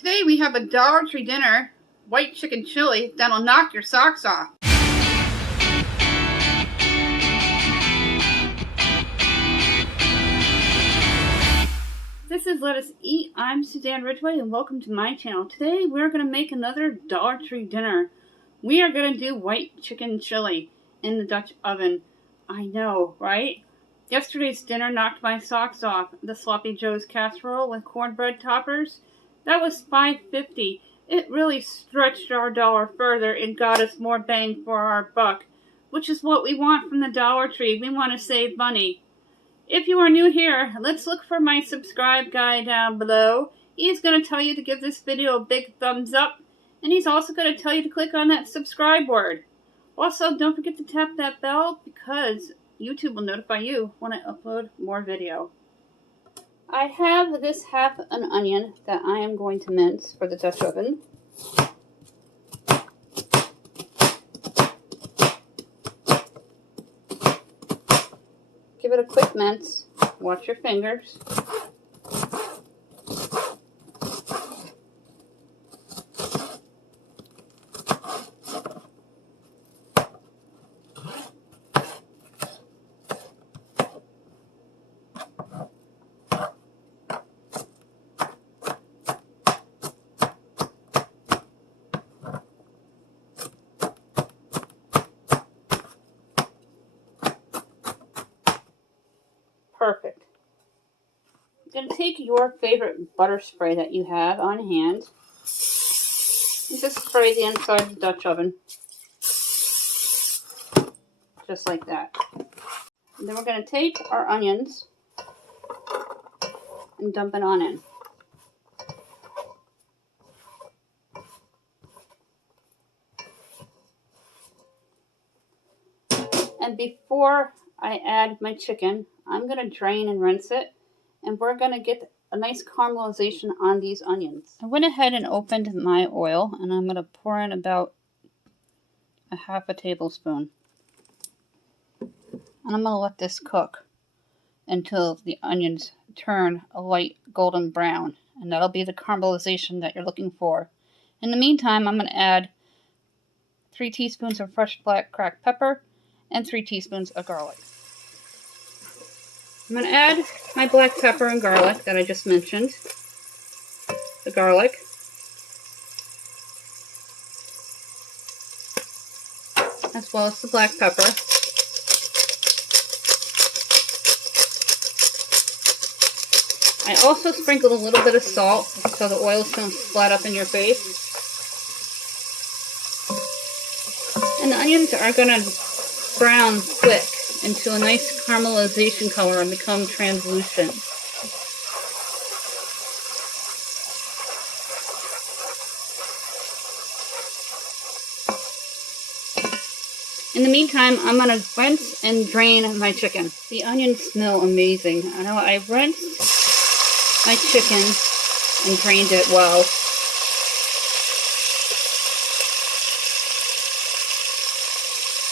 Today we have a Dollar Tree dinner, white chicken chili, that'll knock your socks off. This is Let Us Eat. I'm Suzanne Ridgway and welcome to my channel. Today we're going to make another Dollar Tree dinner. We are going to do white chicken chili in the Dutch oven. I know, right? Yesterday's dinner knocked my socks off. The Sloppy Joe's casserole with cornbread toppers. That was $5.50. It really stretched our dollar further and got us more bang for our buck, which is what we want from the Dollar Tree. We want to save money. If you are new here, let's look for my subscribe guy down below. He's going to tell you to give this video a big thumbs up, and he's also going to tell you to click on that subscribe word. Also, don't forget to tap that bell because YouTube will notify you when I upload more video. I have this half an onion that I am going to mince for the Dutch oven. Give it a quick mince. Watch your fingers. Perfect. You're going to take your favorite butter spray that you have on hand and just spray the inside of the Dutch oven. Just like that. And then we're going to take our onions and dump it on in. And before I add my chicken, I'm going to drain and rinse it, and we're going to get a nice caramelization on these onions. I went ahead and opened my oil, and I'm going to pour in about a half a tablespoon. And I'm going to let this cook until the onions turn a light golden brown, and that'll be the caramelization that you're looking for. In the meantime, I'm going to add 3 teaspoons of fresh black cracked pepper and 3 teaspoons of garlic. I'm going to add my black pepper and garlic that I just mentioned. The garlic. As well as the black pepper. I also sprinkled a little bit of salt so the oils don't splat up in your face. And the onions are going to brown quick into a nice caramelization color and become translucent. In the meantime, I'm going to rinse and drain my chicken. The onions smell amazing. I know I rinsed my chicken and drained it well.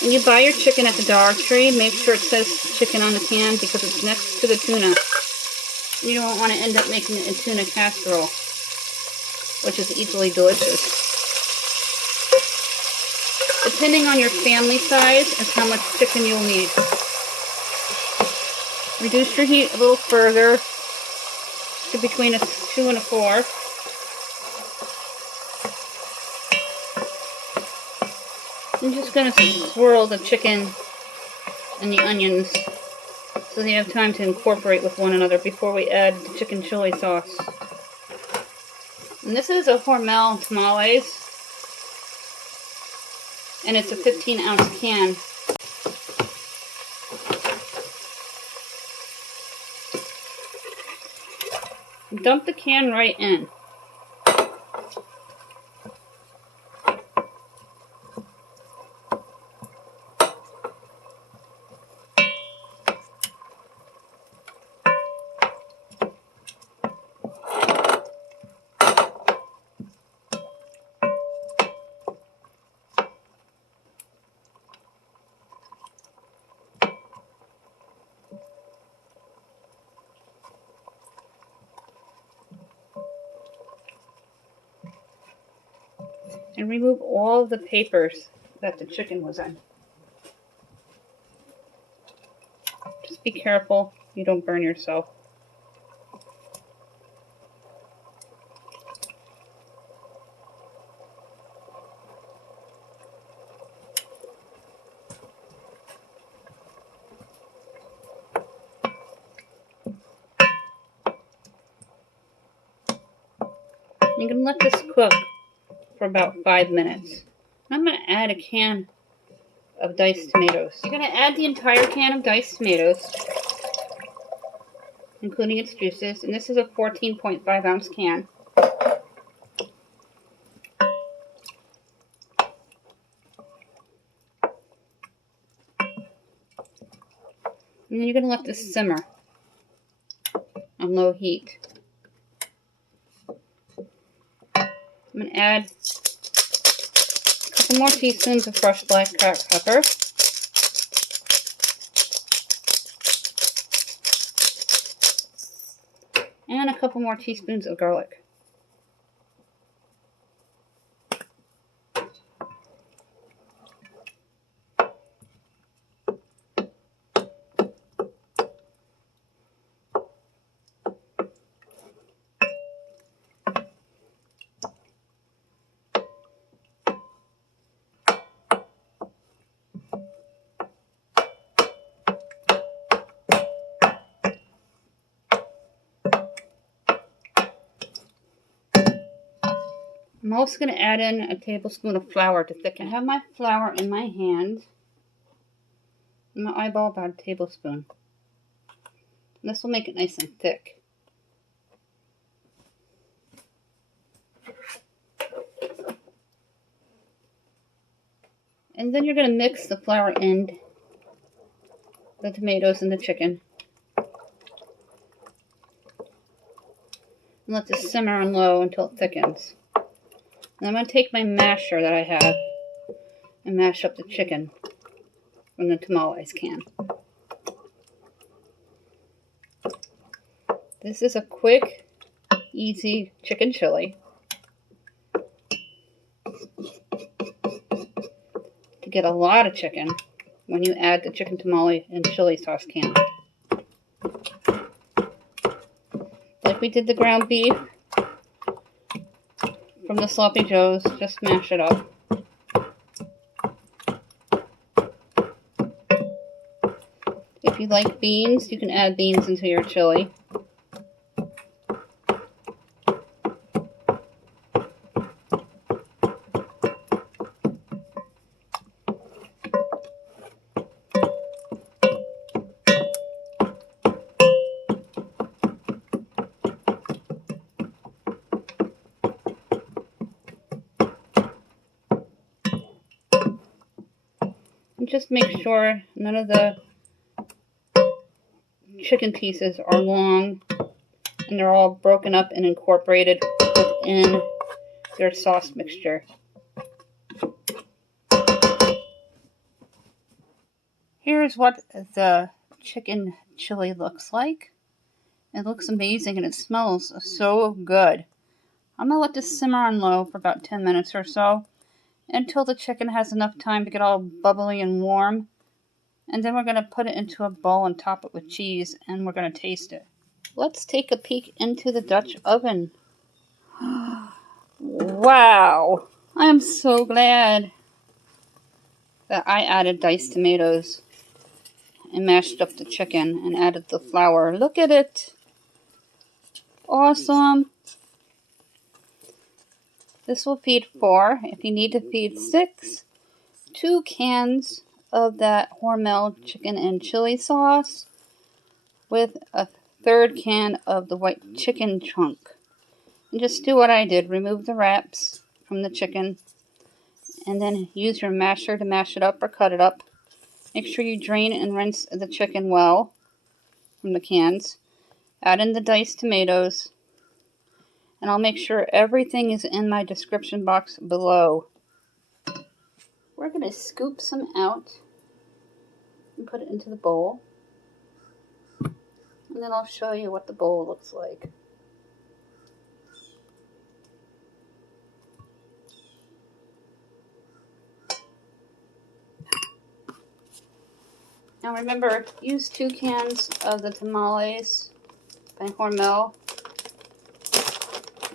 When you buy your chicken at the Dollar Tree, make sure it says chicken on the can because it's next to the tuna. You don't want to end up making a tuna casserole, which is equally delicious. Depending on your family size is how much chicken you'll need. Reduce your heat a little further to between a 2 and a 4. I'm just going to swirl the chicken and the onions so they have time to incorporate with one another before we add the chicken chili sauce. And this is a Hormel Tamales, and it's a 15-ounce can. Dump the can right in. and remove all the papers that the chicken was in. Just be careful you don't burn yourself. You can let this cook for about 5 minutes. I'm going to add a can of diced tomatoes. You're going to add the entire can of diced tomatoes, including its juices, and this is a 14.5 ounce can. And then you're going to let this simmer on low heat. I'm going to add a couple more teaspoons of fresh black pepper. And a couple more teaspoons of garlic. I'm also going to add in a tablespoon of flour to thicken. I have my flour in my hand. I'm going to eyeball about a tablespoon. And this will make it nice and thick. And then you're going to mix the flour and the tomatoes and the chicken. And let this simmer on low until it thickens. And I'm going to take my masher that I have and mash up the chicken from the tamales can. This is a quick, easy chicken chili to get a lot of chicken when you add the chicken tamale and chili sauce can. Like we did the ground beef from the Sloppy Joes, just mash it up. If you like beans, you can add beans into your chili. And just make sure none of the chicken pieces are long and they're all broken up and incorporated within their sauce mixture. Here's what the chicken chili looks like. It looks amazing and it smells so good. I'm going to let this simmer on low for about 10 minutes or so until the chicken has enough time to get all bubbly and warm. And then we're going to put it into a bowl and top it with cheese, and we're going to taste it. Let's take a peek into the Dutch oven. Wow! I am so glad that I added diced tomatoes and mashed up the chicken and added the flour. Look at it! Awesome! This will feed 4. If you need to feed 6, 2 cans of that Hormel chicken and chili sauce with a 3rd can of the white chicken chunk. And just do what I did. Remove the wraps from the chicken and then use your masher to mash it up or cut it up. Make sure you drain and rinse the chicken well from the cans. Add in the diced tomatoes. And I'll make sure everything is in my description box below. We're going to scoop some out and put it into the bowl. And then I'll show you what the bowl looks like. Now remember, use 2 cans of the tamales by Hormel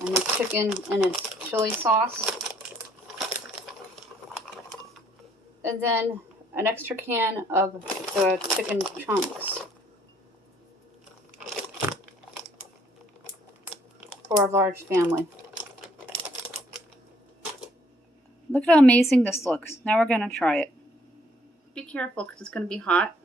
and the chicken and its chili sauce. And then an extra can of the chicken chunks for a large family. Look at how amazing this looks. Now we're going to try it. Be careful because it's going to be hot.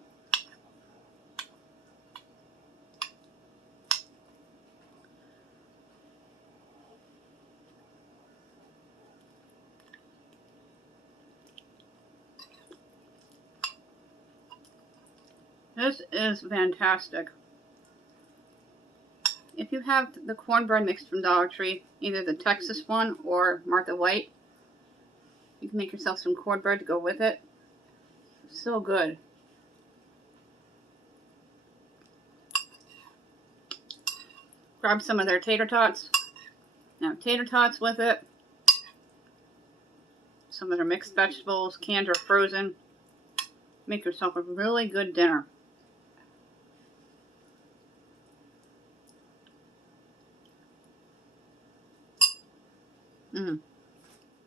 This is fantastic. If you have the cornbread mix from Dollar Tree, either the Texas one or Martha White, you can make yourself some cornbread to go with it. So good. Grab some of their tater tots. Now tater tots with it. Some of their mixed vegetables, canned or frozen. Make yourself a really good dinner.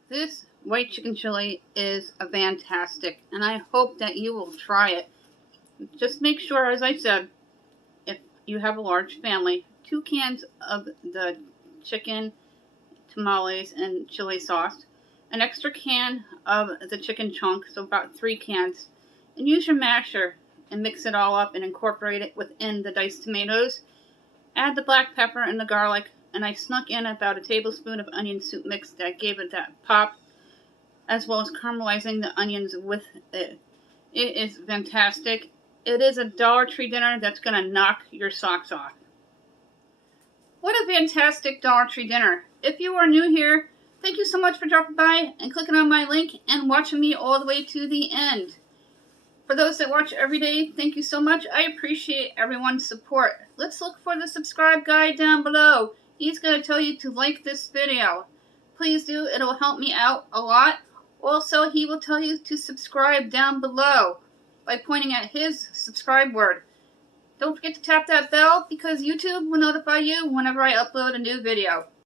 This white chicken chili is fantastic, and I hope that you will try it. Just make sure, as I said, if you have a large family, 2 cans of the chicken tamales and chili sauce, an extra can of the chicken chunk, so about 3 cans, and use your masher and mix it all up and incorporate it within the diced tomatoes. Add the black pepper and the garlic, and I snuck in about a tablespoon of onion soup mix that gave it that pop, as well as caramelizing the onions with it. It is fantastic. It is a Dollar Tree dinner that's going to knock your socks off. What a fantastic Dollar Tree dinner. If you are new here, thank you so much for dropping by and clicking on my link and watching me all the way to the end. For those that watch every day, thank you so much. I appreciate everyone's support. Let's look for the subscribe guy down below. He's going to tell you to like this video. Please do. It'll help me out a lot. Also, he will tell you to subscribe down below by pointing at his subscribe word. Don't forget to tap that bell because YouTube will notify you whenever I upload a new video.